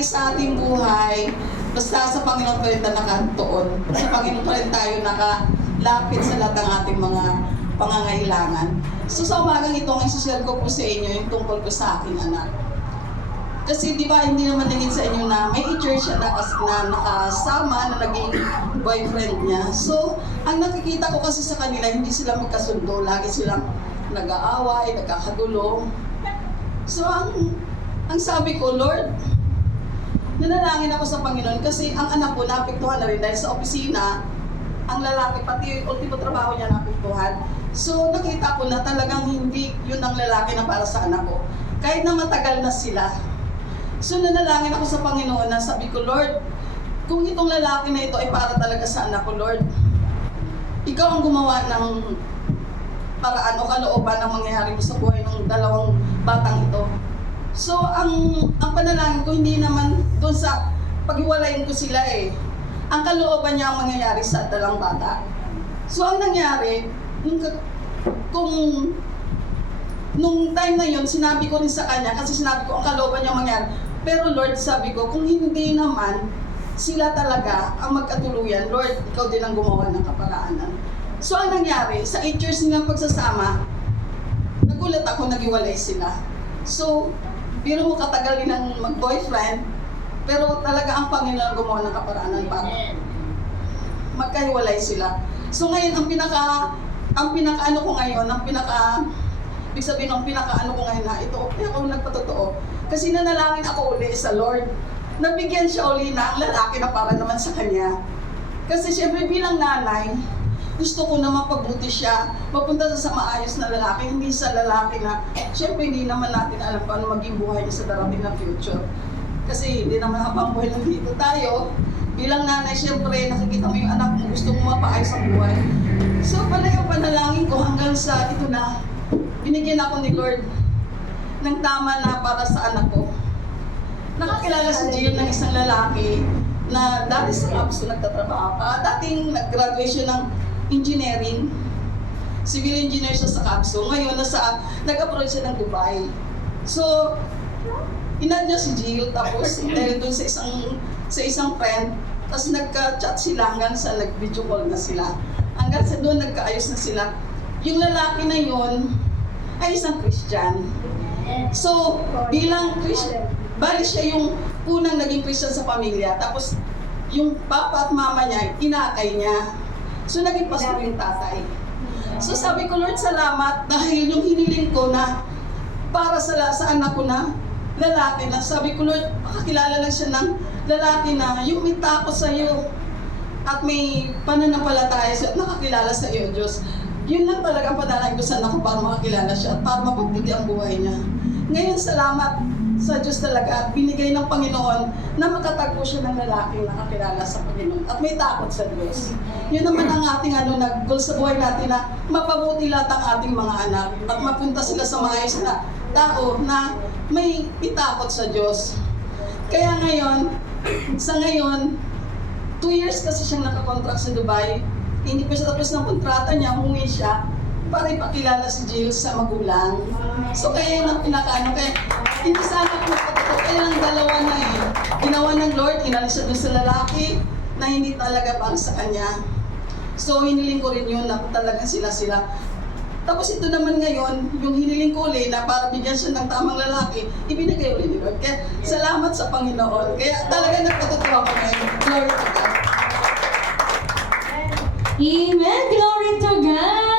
nangyari sa ating buhay, basta sa Panginoon pa rin tayo nakatuon. Sa Panginoon pa rin tayo nakalapit sa lahat ng ating mga pangangailangan. So sa umagang ito, ang isi-share ko po sa inyo yung tungkol ko sa aking anak. Kasi di ba hindi naman naging sa inyo na may church siya na nakasama na naging boyfriend niya. So, ang nakikita ko kasi sa kanila, hindi sila magkasundo. Lagi silang nag-aaway, nagkakagulo. So, ang sabi ko, Lord, nanalangin ako sa Panginoon kasi ang anak ko naapektuhan na rin dahil sa opisina, ang lalaki, pati yung ultimo trabaho niya naapektuhan. So, nakita ko na talagang hindi yun ang lalaki na para sa anak ko. Kahit na matagal na sila. So, nanalangin ako sa Panginoon na sabi ko, Lord, kung itong lalaki na ito ay para talaga sa anak ko, Lord, ikaw ang gumawa ng paraan o kalooban ng mangyayari mo sa buhay ng dalawang batang ito. So, ang panalangin ko, hindi naman doon sa paghiwalayin ko sila eh. Ang kalooban niya ang mangyayari sa dalawang bata. So, ang nangyari, nung time na yun, sinabi ko rin sa kanya, kasi sinabi ko ang kalooban niya mangyari. Pero Lord, sabi ko, kung hindi naman sila talaga ang magkatuluyan, Lord, ikaw din ang gumawa ng kaparaanan. So, ang nangyari, sa 8 years nilang pagsasama, nagulat ako, naghiwalay sila. So, biro mo katagal din ng mag-boyfriend, pero talaga ang Panginoon gumawa ng kaparaanan para magkahiwalay sila. So, ngayon, ang pinaka-ano ko ngayon, ibig sabihin ng pinaka-ano ko ngayon na ito, ako nagpatotoo. Kasi nanalangin ako uli sa Lord. Nabigyan siya uli na ang lalaki na para naman sa kanya. Kasi siyempre bilang nanay, gusto ko na mapabuti siya, mapunta sa maayos na lalaki, hindi sa lalaki na, siyempre hindi naman natin alam paano maging buhay niya sa darating na future. Kasi hindi naman habang buhay nandito tayo, bilang nanay, siyempre nakikita mo yung anak mo, gusto mo mapaayos ang buhay. So pala yung panalangin ko hanggang sa ito na, binigyan ako ni Lord ng tama na para sa anak ko. Nakakilala si Jill ng isang lalaki na dati sa Capso nagtatrabaho pa. Dating nag-graduation ng engineering. Civil engineer siya sa Capso. Ngayon, nag-approach siya ng Dubai. So, inad niya si Jill, tapos dahil doon sa isang friend, tapos nagka-chat sila hanggang sa nag-video call na sila. Hanggang sa doon nagkaayos na sila. Yung lalaki na yon ay isang Christian. So, bilang Christian, bali siya yung unang naging Christian sa pamilya. Tapos, yung papa at mama niya, inakay niya. So, naging pastor yung tatay. So, sabi ko, Lord, salamat dahil yung hiniling ko na para sa anak ko na lalaki na, sabi ko, Lord, makakilala lang siya ng lalaki na yung may takot sa iyo at may pananampalataya siya at nakakilala sa iyo, Diyos. Yun lang talaga ang panalangin ko sa anak ko para makakilala siya at para mapagbuti ang buhay niya. Ngayon, salamat sa Diyos talaga at binigay ng Panginoon na makatagpo siya ng lalaki nakakilala sa Panginoon at may takot sa Diyos. Yun naman ang ating nag-goal sa buhay natin na mapabuti lahat ang ating mga anak at mapunta sila sa maayos na tao na may itakot sa Diyos. Kaya ngayon, sa ngayon, 2 years kasi siyang nakakontract sa Dubai. Hindi pa siya tapos ng kontrata niya, humingi siya para ipakilala si Jill sa magulang. So kaya yun ang pinakaano, kaya hindi sana po patotoo, kaya ang dalawa na ginawa ng Lord, inalis siya dun sa lalaki na hindi talaga para sa kanya. So hiniling ko rin yun na talagang sila. Tapos ito naman ngayon, yung hiniling ko ulit na para bigyan siya ng tamang lalaki, ibinigay ulit ni Lord. Kaya salamat sa Panginoon. Kaya talaga nagpatotoo ako ngayon. Glory to God. Amen! Glory to God!